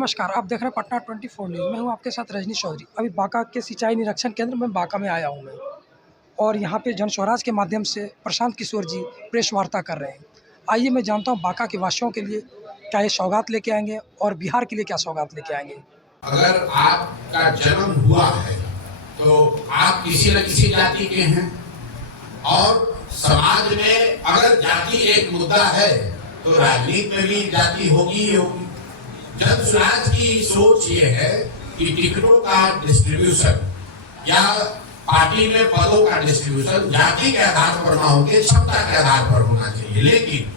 नमस्कार, आप देख रहे हैं पटना 24 न्यूज़। मैं हूं आपके साथ रजनी चौधरी। अभी बांका के सिंचाई निरीक्षण केंद्र में बांका में आया हूं मैं, और यहां पे जन स्वराज के माध्यम से प्रशांत किशोर जी प्रेस वार्ता कर रहे हैं। आइए मैं जानता हूं बांका के वासियों के लिए क्या ये सौगात लेके आएंगे और बिहार के लिए क्या सौगात लेके आएंगे। अगर आपका जन्म हुआ है तो आप किसी न किसी जाति के हैं, और समाज में अगर जाति एक मुद्दा है तो राजनीति में भी जाति होगी ही होगी। जन स्वराज की सोच ये है कि टिकटों का डिस्ट्रीब्यूशन या पार्टी में पदों का डिस्ट्रीब्यूशन जाति के आधार पर ना होकर क्षमता के आधार पर होना चाहिए। लेकिन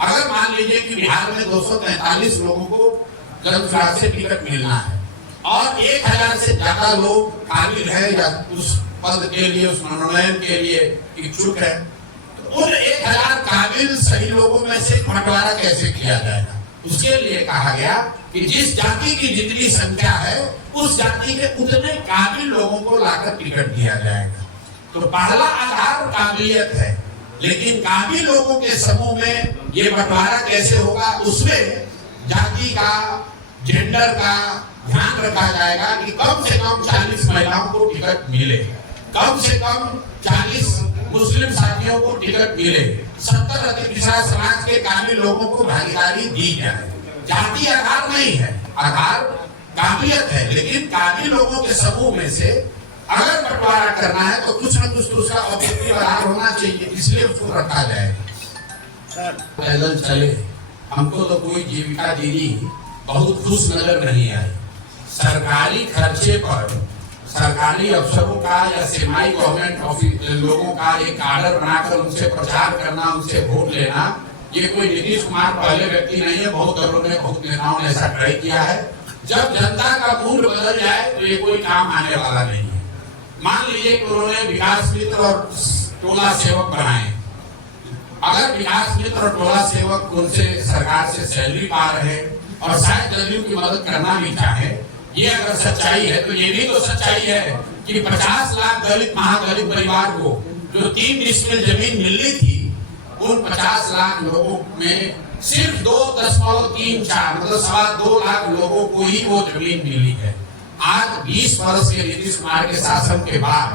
अगर मान लीजिए कि बिहार में 243 लोगों को जन स्वराज से टिकट मिलना है और 1000 से ज्यादा लोग काबिल है या उस पद के लिए, उस मनोनयन के लिए इच्छुक है, तो उन 1000 काबिल सही लोगों में से बंटवारा कैसे किया जाएगा? उसके लिए कहा गया कि जिस जाति की जितनी संख्या है उस जाति के उतने काबिल लोगों को लाकर टिकट दिया जाएगा। तो पहला आधार काबिलियत है, लेकिन काबिल लोगों के समूह में ये बंटवारा कैसे होगा, उसमें जाति का, जेंडर का ध्यान रखा जाएगा कि कम से कम 40 महिलाओं को टिकट मिले, कम से कम 40 मुस्लिम साथियों को टिकट मिले, 70 अतिपिछड़ा समाज के काबिल लोगों को भागीदारी दी जाए। जाति आधार नहीं है, आधार काबिलियत है, लेकिन काबिल लोगों के समूह में से अगर बंटवारा करना है तो कुछ न कुछ तो उसका ऑब्जेक्टिव आधार होना चाहिए, इसलिए उसको रखा जाएगा। पैदल चले, हमको तो कोई जीविका दीदी बहुत खुश नजर नहीं आई। सरकारी खर्चे पर सरकारी अफसरों का या सेमाई गवर्नमेंट लोगों का एक आर्डर बनाकर उनसे प्रचार करना, उनसे वोट लेना, ये कोई नीतीश कुमार पहले व्यक्ति नहीं है। बहुत दलों ने, बहुत नेताओं ने ऐसा ट्राई किया है। जब जनता का मूड बदल जाए तो ये कोई काम आने वाला नहीं है। मान लीजिए कि उन्होंने विकास मित्र और टोला सेवक बनाए, अगर विकास मित्र और टोला सेवक उनसे सरकार से सैलरी पा रहे और शायद दलियों की मदद करना भी चाहे, ये अगर सच्चाई है तो ये भी तो सच्चाई है कि 50 लाख दलित महादलित परिवार को जो 3 डिसमिल जमीन मिलनी थी, उन 50 लाख लोगों में सिर्फ 2.34 मतलब 2.25 लाख लोगों को ही वो जमीन मिली है। आज 20 वर्ष के नीतीश कुमार के शासन के बाद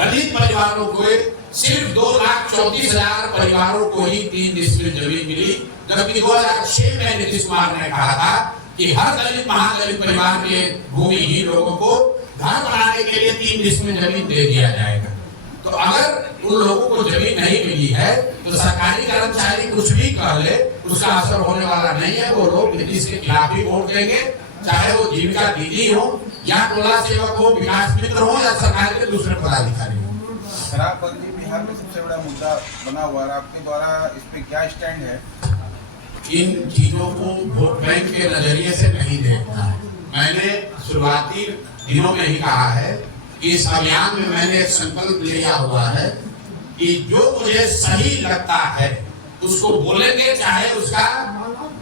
दलित परिवारों को सिर्फ 2,34,000 परिवारों को ही 3 डिसमिल जमीन मिली, जबकि 2006 में नीतीश कुमार ने कहा था कि हर दलित महादलित परिवार के भूमिहीन लोगों को घर बनाने के लिए 3 डिसमिल जमीन दे दिया जाएगा। तो अगर उन लोगों को जमीन नहीं मिली है तो सरकारी कर्मचारी कुछ भी कह ले, उसका असर होने वाला नहीं है। वो लोग नीतीश के खिलाफ ही वोट देंगे, चाहे वो जीविका दीदी हो या टोला सेवक हो, विकास मित्र हो या सरकार के दूसरे पदाधिकारी हो। शराबबंदी बिहार में सबसे बड़ा मुद्दा बना हुआ है, आपके द्वारा इस पे क्या स्टैंड है? इन चीजों को वोट बैंक के नजरिए से नहीं देखना। मैंने शुरुआती दिनों में ही कहा है कि इस अभियान में मैंने एक संकल्प लिया हुआ है कि जो मुझे सही लगता है उसको बोलेंगे, चाहे उसका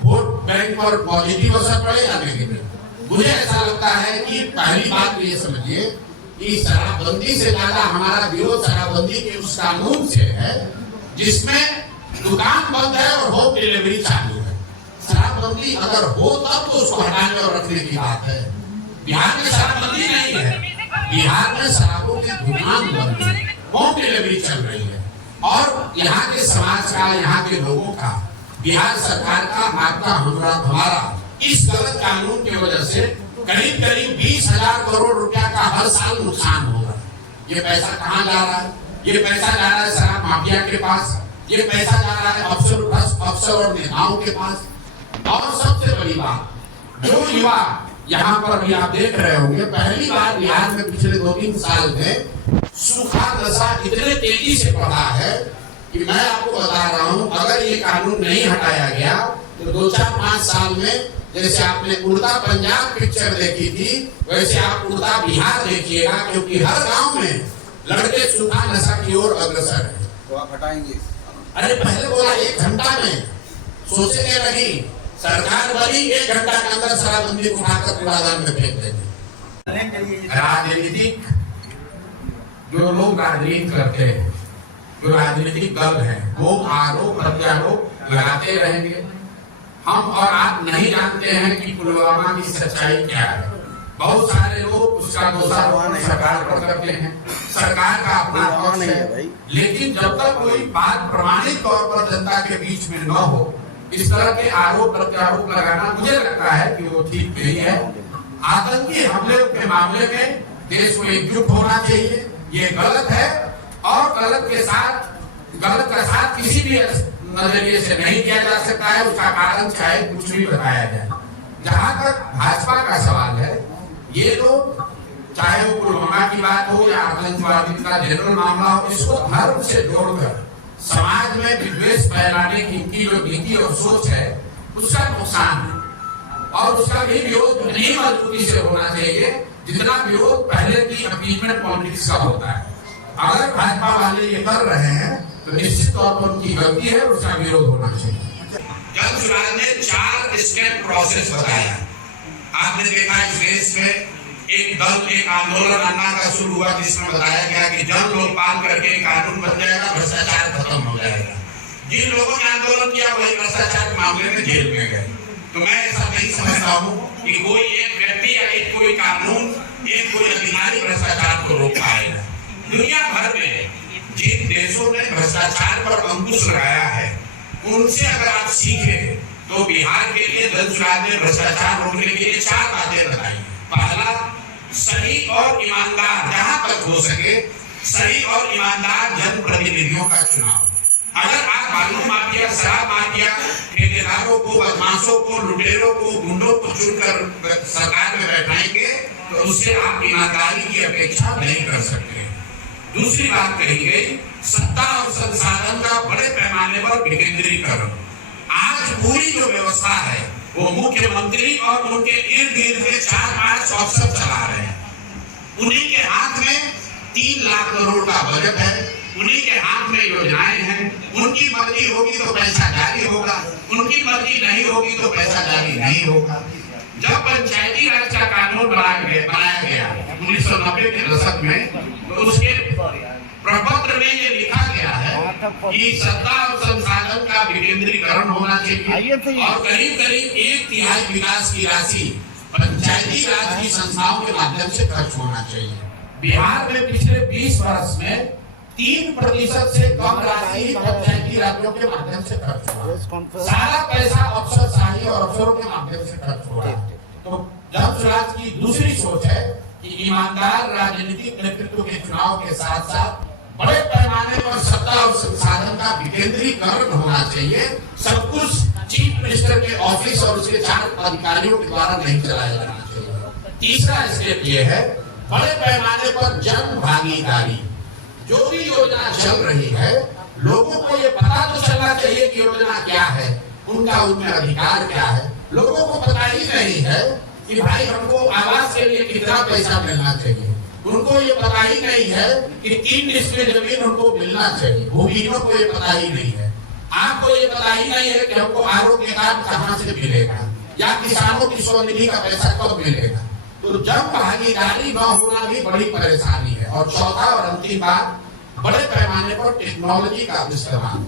वोट बैंक पर पॉजिटिव असर पड़े या नेगेटिव। मुझे ऐसा लगता है कि पहली बात ये समझिए कि शराबबंदी से ज्यादा हमारा विरोध शराबबंदी के उस कानून से है जिसमें दुकान बंद है और होम डिलीवरी चालू है। शराबबंदी अगर हो तब तो उसको हटाने और रखने की बात है। बिहार में शराबबंदी नहीं है, बिहार में शराबों की दुकान बंद है, होम डिलीवरी चल रही है, और यहाँ के समाज का, यहाँ के लोगों का, बिहार सरकार का, आपका, हमारा इस गलत कानून की वजह से करीब 20,000 करोड़ रुपया का हर साल नुकसान हो रहा है। ये पैसा कहाँ जा रहा है? ये पैसा जा रहा है शराब माफिया के पास, ये पैसा जा रहा है अफसर और नेताओं के पास। और सबसे बड़ी बात, जो युवा यहाँ पर भी आप देख रहे होंगे, पहली बार बिहार में पिछले 2-3 साल में सूखा नशा इतने तेजी से बढ़ा है कि मैं आपको बता रहा हूँ, अगर ये कानून नहीं हटाया गया तो 2-4-5 साल में, जैसे आपने उड़ता पंजाब पिक्चर देखी थी, वैसे आप उड़ता बिहार देखिएगा, क्योंकि हर गांव में लड़के सूखा नशा की ओर अग्रसर है। तो आप हटाएंगे? अरे पहले बोला 1 घंटा में, सोचेंगे नहीं, सरकार बनी 1 घंटा के अंदर शराबबंदी को उठाकर कूड़ादान में फेंक देंगे। राजनीतिक जो लोग राजनीति करते हैं, जो राजनीतिक दल हैं, वो आरोप प्रत्यारोप लगाते रहेंगे। हम और आप नहीं जानते हैं कि पुलवामा की सच्चाई क्या है। बहुत सारे लोग उसका दोषारोपण सरकार पर करते हैं, सरकार का अपना पक्ष है, लेकिन जब तक कोई बात प्रमाणित तौर पर जनता के बीच में न हो, इस तरह के आरोप प्रत्यारोप लगाना मुझे लगता है कि वो ठीक नहीं है। आतंकी हमले के मामले में देश को एकजुट होना चाहिए, ये गलत है और गलत का साथ किसी भी नजरिए से नहीं किया जा सकता है। उसका कारण चाहे कुछ भी बताया जाए। जहां तक भाजपा का सवाल है, ये लोग चाहे वो पुलवामा की बात हो या आतंकवादी का जनरल मामला हो, इसको धर्म से जोड़कर समाज में विद्वेष फैलाने की इनकी जो नीति और सोच है उसका नुकसान है और उसका भी विरोध नहीं मजबूती से होना चाहिए जितना विरोध पहले की अपीजमेंट पॉलिटिक्स का होता है। अगर भाजपा वाले ये कर रहे हैं तो निश्चित तौर पर उनकी गलती है, उसका विरोध होना चाहिए। जन सुराज ने 4 स्टेप प्रोसेस बताया। आपने देखा इस देश में एक आंदोलन अन्ना का शुरू हुआ जिसमें बताया गया कि जन लोकपाल करके कानून बन जाएगा, भ्रष्टाचार खत्म हो जाएगा। जिन लोगों ने आंदोलन किया वही भ्रष्टाचार के मामले में जेल में गए। तो मैं ऐसा नहीं समझता हूँ कि कोई एक व्यक्ति या कोई कानून कोई अधिकारी भ्रष्टाचार को रोक पाएगा। दुनिया भर में जिन देशों ने भ्रष्टाचार पर अंकुश लगाया है उनसे अगर आप सीखे तो बिहार के लिए जन सुराज ने भ्रष्टाचार रोकने के लिए 4 बातें बताई। पहला, सही और ईमानदार, जहां तक हो सके सही और ईमानदार जनप्रतिनिधियों का चुनाव। अगर आप बालू माफिया, शराब माफिया, ठेकेदारों को, बदमाशों को, लुटेरों को, गुंडों को चुनकर सरकार में बैठाएंगे तो उससे आप ईमानदारी की अपेक्षा नहीं कर सकते। दूसरी बात कही गई, सत्ता और संसाधन का बड़े पैमाने पर विकेंद्रीकरण। आज पूरी जो व्यवस्था है वो मुख्यमंत्री और उनके इर्द गिर्द के 4-5 अफसर चला रहे हैं। उन्हीं के हाथ में 3 लाख करोड़ का बजट है, उन्हीं के हाथ में योजनाएं हैं। उनकी मर्जी होगी तो पैसा जारी होगा, उनकी मर्जी नहीं होगी तो पैसा जारी नहीं होगा। जब पंचायती राज का कानून बनाया गया 1990 के दशक में, तो उसके प्रपत्र में ये लिखा गया है कि सत्ता और संसाधन का विकेंद्रीकरण होना चाहिए और करीब करीब 1/3 विकास की राशि पंचायती राज की संस्थाओं के माध्यम से खर्च होना चाहिए। बिहार में पिछले 20 वर्ष में 3% से कम राशि पंचायती राज्यों के माध्यम से खर्च हुआ। सारा पैसा अफसरशाही और अफसरों के माध्यम से खर्च हो रहा है। तो जन सुराज की दूसरी सोच है कि ईमानदार राजनीतिक नेतृत्व के चुनाव के साथ साथ बड़े पैमाने पर सत्ता और संसाधन का विकेंद्रीकरण होना चाहिए। सब कुछ चीफ मिनिस्टर के ऑफिस और उसके 4 अधिकारियों के द्वारा नहीं चलाया जाना चाहिए। तीसरा स्टेप ये है, बड़े पैमाने पर जन भागीदारी। जो भी योजना चल रही है लोगों को ये पता तो चलना चाहिए कि योजना क्या है, उनका उनमें अधिकार क्या है। लोगों को पता ही नहीं है कि भाई हमको आवास के लिए कितना पैसा मिलना चाहिए। उनको ये पता ही नहीं है कि 3 निश्चय जमीन उनको मिलना चाहिए। भूमिहीनों को ये पता ही नहीं है। आपको ये पता ही नहीं है कि हमको आरोग्य कार्ड कहाँ से मिलेगा या किसानों की स्वनिधि का पैसा कब मिलेगा। तो जन भागीदारी न होना भी बड़ी परेशानी है। और चौथा और अंतिम बात, बड़े पैमाने पर टेक्नोलॉजी का इस्तेमाल।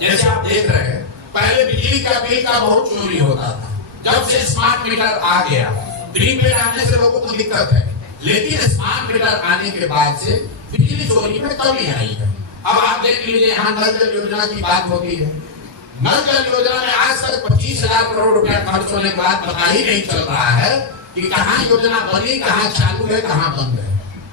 जैसे आप देख रहे हैं, पहले बिजली का बिल का बहुत चोरी होता था। जब से स्मार्ट मीटर आ गया, प्रीपेड आने से लोगों को दिक्कत है, लेकिन स्मार्ट मीटर आने के बाद से बिजली चोरी में कमी आई है। अब आप देख लीजिए, यहाँ नल जल योजना की बात होती है। नल जल योजना में आज तक 25,000 करोड़ रुपया खर्च होने के बाद पता ही नहीं चल रहा है कि कहाँ योजना बनी, कहाँ चालू है, कहाँ बंद है।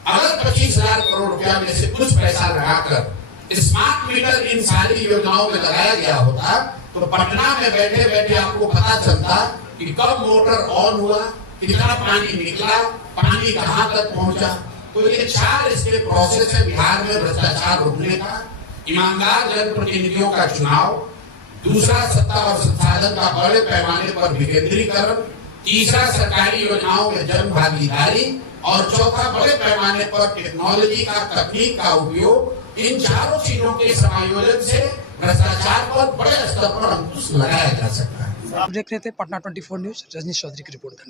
अगर 25,000 करोड़ रुपया में से कुछ पैसा लगाकर स्मार्ट मीटर इन सारी योजनाओं में लगाया गया होता तो पटना में बैठे बैठे आपको पता चलता कि कब मोटर ऑन हुआ, कितना पानी निकला, पानी कहाँ तक पहुंचा। तो ये 4 स्टेप प्रोसेस है बिहार में भ्रष्टाचार रोकने का। ईमानदार जनप्रतिनिधियों का चुनाव, दूसरा सत्ता और संसाधन का बड़े पैमाने पर विकेंद्रीकरण, तीसरा सरकारी योजनाओं में जन भागीदारी और चौथा बड़े पैमाने पर टेक्नोलॉजी का, तकनीक का उपयोग। इन 4 चीजों के समायोजन से भ्रष्टाचार पर बड़े स्तर पर अंकुश लगाया जा सकता है। देख रहे थे पटना 24 न्यूज, रजनीश चौधरी की रिपोर्ट।